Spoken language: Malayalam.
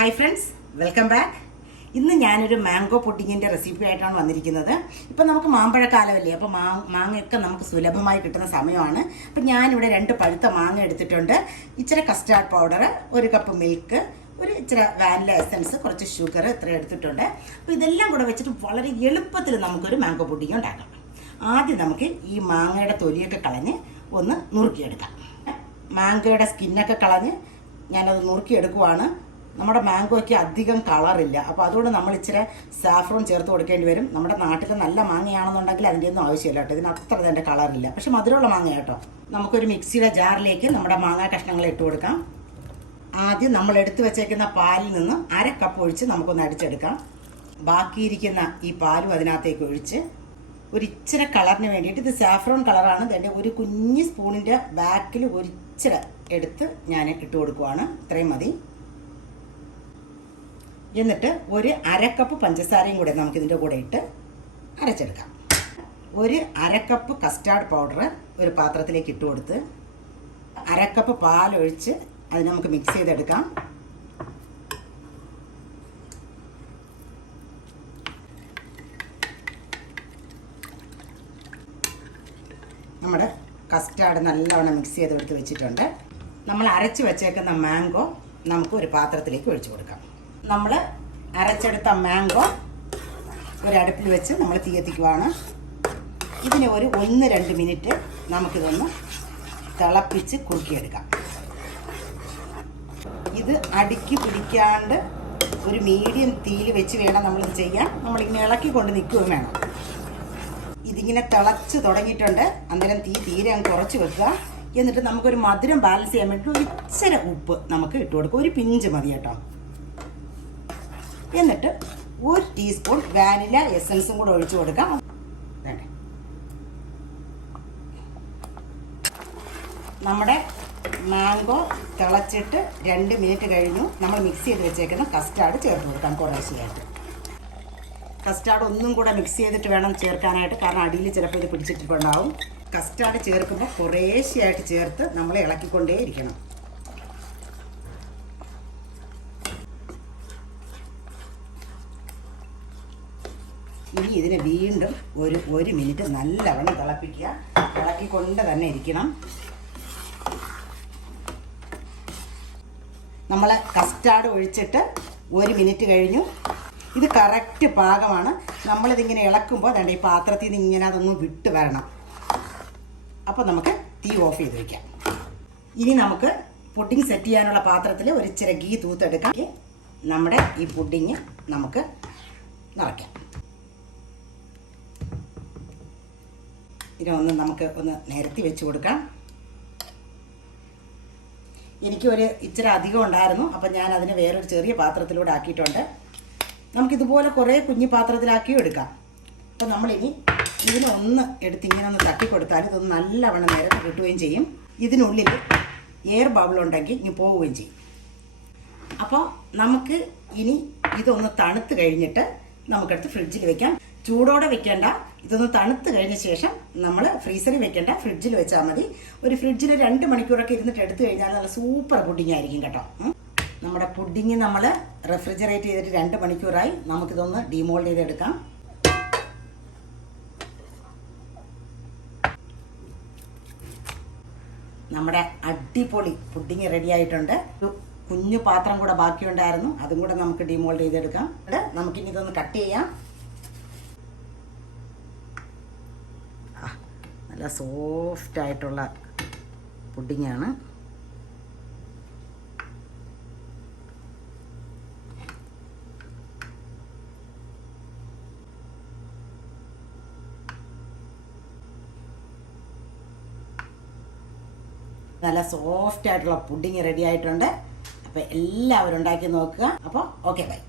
ഹായ് ഫ്രണ്ട്സ് വെൽക്കം ബാക്ക് ഇന്ന് ഞാനൊരു മാംഗോ പുഡിങ്ങിന്റെ റെസിപ്പി ആയിട്ടാണ് വന്നിരിക്കുന്നത്. ഇപ്പം നമുക്ക് മാമ്പഴക്കാലമല്ലേ അപ്പോൾ മാ മാങ്ങയൊക്കെ നമുക്ക് സുലഭമായി കിട്ടുന്ന സമയമാണ്. അപ്പം ഞാനിവിടെ രണ്ട് പഴുത്ത മാങ്ങ എടുത്തിട്ടുണ്ട്. ഇച്ചിരി കസ്റ്റാർഡ് പൗഡർ ഒരു കപ്പ് മിൽക്ക് ഒരു ഇച്ചിരി വാനില എസൻസ് കുറച്ച് ഷുഗർ ഇത്ര എടുത്തിട്ടുണ്ട്. അപ്പോൾ ഇതെല്ലാം കൂടെ വെച്ചിട്ട് വളരെ എളുപ്പത്തിൽ നമുക്കൊരു മാംഗോ പുഡിങ് ഉണ്ടാക്കാം. ആദ്യം നമുക്ക് ഈ മാങ്ങയുടെ തൊലിയൊക്കെ കളഞ്ഞ് ഒന്ന് നുറുക്കിയെടുക്കാം. മാങ്കയുടെ സ്കിന്നൊക്കെ കളഞ്ഞ് ഞാനത് നുറുക്കിയെടുക്കുവാണ്. നമ്മുടെ മാംഗോയ്ക്ക് അധികം കളറില്ല അപ്പോൾ അതുകൊണ്ട് നമ്മൾ ഇച്ചിരി സാഫ്രോൺ ചേർത്ത് കൊടുക്കേണ്ടി വരും. നമ്മുടെ നാട്ടിൽ നല്ല മാങ്ങയാണെന്നുണ്ടെങ്കിൽ അതിന്റെ ഒന്നും ആവശ്യമില്ല കേട്ടോ. ഇതിന് അത്ര തന്നെ കളറില്ല പക്ഷെ മധുരമുള്ള മാങ്ങ കേട്ടോ. നമുക്കൊരു മിക്സിയുടെ ജാറിലേക്ക് നമ്മുടെ മാങ്ങ കഷ്ണങ്ങൾ ഇട്ട് കൊടുക്കാം. ആദ്യം നമ്മൾ എടുത്തു വെച്ചേക്കുന്ന പാലിൽ നിന്ന് അര കപ്പ് ഒഴിച്ച് നമുക്കൊന്ന് അടിച്ചെടുക്കാം. ബാക്കിയിരിക്കുന്ന ഈ പാലും അതിനകത്തേക്ക് ഒഴിച്ച് ഒരു ഇച്ചിരി കളറിന് വേണ്ടിയിട്ട് ഇത് സാഫ്രോൺ കളറാണ് ഇതിന്റെ ഒരു കുഞ്ഞ് സ്പൂണിന്റെ ബാക്കിൽ ഒരിച്ചിരി എടുത്ത് ഞാൻ ഇട്ട് കൊടുക്കുവാണ്. ഇത്രയും മതി. എന്നിട്ട് ഒരു അരക്കപ്പ് പഞ്ചസാരയും കൂടെ നമുക്കിതിന്റെ കൂടെ ഇട്ട് അരച്ചെടുക്കാം. ഒരു അരക്കപ്പ് കസ്റ്റാർഡ് പൗഡർ ഒരു പാത്രത്തിലേക്ക് ഇട്ട് കൊടുത്ത് അരക്കപ്പ് പാലൊഴിച്ച് അത് നമുക്ക് മിക്സ് ചെയ്തെടുക്കാം. നമ്മുടെ കസ്റ്റാർഡ് നല്ലവണ്ണം മിക്സ് ചെയ്തെടുത്ത് വെച്ചിട്ടുണ്ട്. നമ്മൾ അരച്ച് വെച്ചേക്കുന്ന മാംഗോ നമുക്ക് ഒരു പാത്രത്തിലേക്ക് ഒഴിച്ചു കൊടുക്കാം. നമ്മൾ അരച്ചെടുത്ത മാംഗോ ഒരടുപ്പിൽ വെച്ച് നമ്മൾ തീ എത്തിക്കുവാണ്. ഇതിന് ഒരു ഒന്ന് രണ്ട് മിനിറ്റ് നമുക്കിതൊന്ന് തിളപ്പിച്ച് കുറുക്കിയെടുക്കാം. ഇത് അടുക്കി പിടിക്കാണ്ട് ഒരു മീഡിയം തീയിൽ വെച്ച് വേണം നമ്മൾ ഇത് ചെയ്യാൻ. നമ്മളിങ്ങനെ ഇളക്കി കൊണ്ട് നിൽക്കുകയും വേണം. ഇതിങ്ങനെ തിളച്ച് തുടങ്ങിയിട്ടുണ്ട്. അന്നേരം തീ തീരെ അങ്ങ് കുറച്ച് വെക്കുക. എന്നിട്ട് നമുക്കൊരു മധുരം ബാലൻസ് ചെയ്യാൻ വേണ്ടി ഒരു ഇച്ചിരി ഉപ്പ് നമുക്ക് ഇട്ട് കൊടുക്കുക. ഒരു പിഞ്ച് മതി കേട്ടോ. എന്നിട്ട് ഒരു ടീസ്പൂൺ വാനില എസൻസും കൂടെ ഒഴിച്ചു കൊടുക്കാം. നമ്മുടെ മാംഗോ തിളച്ചിട്ട് രണ്ട് മിനിറ്റ് കഴിഞ്ഞു. നമ്മൾ മിക്സ് ചെയ്ത് വെച്ചേക്കുന്ന കസ്റ്റാർഡ് ചേർത്ത് കൊടുക്കാം കുറേശ്ശെയായിട്ട്. കസ്റ്റാർഡ് ഒന്നും കൂടെ മിക്സ് ചെയ്തിട്ട് വേണം ചേർക്കാനായിട്ട്. കാരണം അടിയിൽ ചിലപ്പോൾ ഇത് പിടിച്ചിട്ടുണ്ടാവും കസ്റ്റാർഡ് ചേർക്കുമ്പോൾ കുറേശ്ശെയായിട്ട് ചേർത്ത് നമ്മൾ ഇളക്കിക്കൊണ്ടേയിരിക്കണം. ഇനി ഇതിനെ വീണ്ടും ഒരു ഒരു മിനിറ്റ് നല്ലവണ്ണം തിളപ്പിക്കുക. തിളക്കിക്കൊണ്ട് തന്നെ ഇരിക്കണം. നമ്മൾ കസ്റ്റാർഡ് ഒഴിച്ചിട്ട് ഒരു മിനിറ്റ് കഴിഞ്ഞു. ഇത് കറക്റ്റ് പാകമാണ്. നമ്മളിതിങ്ങനെ ഇളക്കുമ്പോൾ വേണ്ട ഈ പാത്രത്തിൽ നിന്ന് ഇങ്ങനെ അതൊന്ന് വിട്ട് വരണം. അപ്പോൾ നമുക്ക് തീ ഓഫ് ചെയ്ത് വയ്ക്കാം ഇനി നമുക്ക് പുഡിങ് സെറ്റ് ചെയ്യാനുള്ള പാത്രത്തിൽ ഒരു ഇച്ചിരി ഗീ തൂത്തെടുക്കാം. നമ്മുടെ ഈ പുഡിങ് നമുക്ക് നിറയ്ക്കാം. ഇതിനൊന്ന് നമുക്ക് ഒന്ന് നിരത്തി വെച്ച് കൊടുക്കാം. എനിക്ക് ഒരു ഇച്ചിരി അധികം ഉണ്ടായിരുന്നു അപ്പം ഞാൻ അതിന് വേറൊരു ചെറിയ പാത്രത്തിലൂടെ ആക്കിയിട്ടുണ്ട്. നമുക്കിതുപോലെ കുറേ കുഞ്ഞു പാത്രത്തിലാക്കിയും എടുക്കാം. അപ്പം നമ്മളിനി ഇതിനെ ഒന്ന് എടുത്ത് ഇങ്ങനെ ഒന്ന് തട്ടി കൊടുത്താൽ ഇതൊന്ന് നല്ലവണ്ണം നേരത്തെ കിട്ടുകയും ചെയ്യും. ഇതിനുള്ളിൽ എയർ ബബിൾ ഉണ്ടെങ്കിൽ ഇനി പോവുകയും ചെയ്യും. അപ്പോൾ നമുക്ക് ഇനി ഇതൊന്ന് തണുത്ത് കഴിഞ്ഞിട്ട് നമുക്കെടുത്ത് ഫ്രിഡ്ജിൽ വെക്കാം. ചൂടോടെ വെക്കേണ്ട ഇതൊന്ന് തണുത്ത് കഴിഞ്ഞ ശേഷം നമ്മൾ ഫ്രീസറിൽ വെക്കേണ്ട ഫ്രിഡ്ജിൽ വെച്ചാൽ മതി. ഒരു ഫ്രിഡ്ജിൽ രണ്ട് മണിക്കൂറൊക്കെ ഇരുന്നിട്ട് എടുത്തു കഴിഞ്ഞാൽ നല്ല സൂപ്പർ പുഡിംഗ് ആയിരിക്കും കേട്ടോ. നമ്മുടെ പുഡിങ് നമ്മൾ റെഫ്രിജറേറ്റ് ചെയ്തിട്ട് രണ്ട് മണിക്കൂറായി. നമുക്കിതൊന്ന് ഡിമോൾഡ് ചെയ്തെടുക്കാം. നമ്മുടെ അടിപൊളി പുഡിങ് റെഡി ആയിട്ടുണ്ട്. കുഞ്ഞു പാത്രം കൂടെ ബാക്കിയുണ്ടായിരുന്നു. അതും കൂടെ നമുക്ക് ഡിമോൾഡ് ചെയ്തെടുക്കാം. നമുക്കിനി ഇതൊന്ന് കട്ട് ചെയ്യാം. നല്ല സോഫ്റ്റ് ആയിട്ടുള്ള പുഡിങ്ങാണ്. നല്ല സോഫ്റ്റ് ആയിട്ടുള്ള പുഡിങ് റെഡി ആയിട്ടുണ്ട്. അപ്പോൾ എല്ലാവരും ഉണ്ടാക്കി നോക്കുക. അപ്പോൾ ഓക്കെ ബൈ.